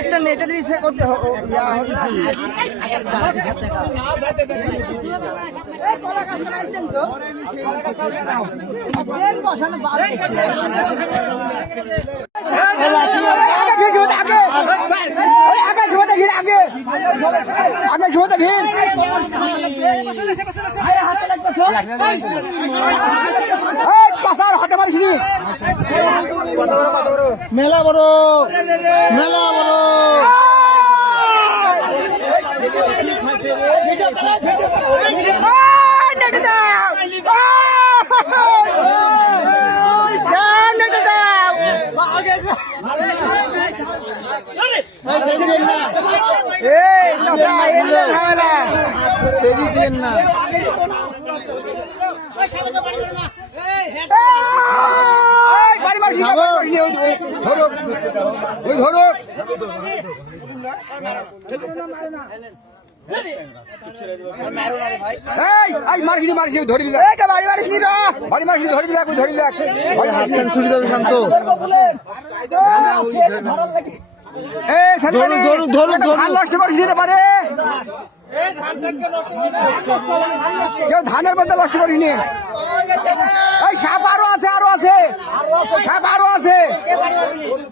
একটা নেটে দিছে করতে আগে ছোট ঘির কাসার হাতে মারিস নি মেলা বড় মেলা বড় ধরি বাড়ি মারিস নি বাড়ি মারিস ধরি দিলা ধরি ছুটি দেবে শান্ত। ধরু কেউ ধানের মধ্যে নষ্ট করিনি এই সাপ আরও আছে আরও আছে সাপ আরও আছে সাপ আরও আছে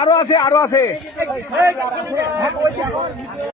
আরও আছে আরও আছে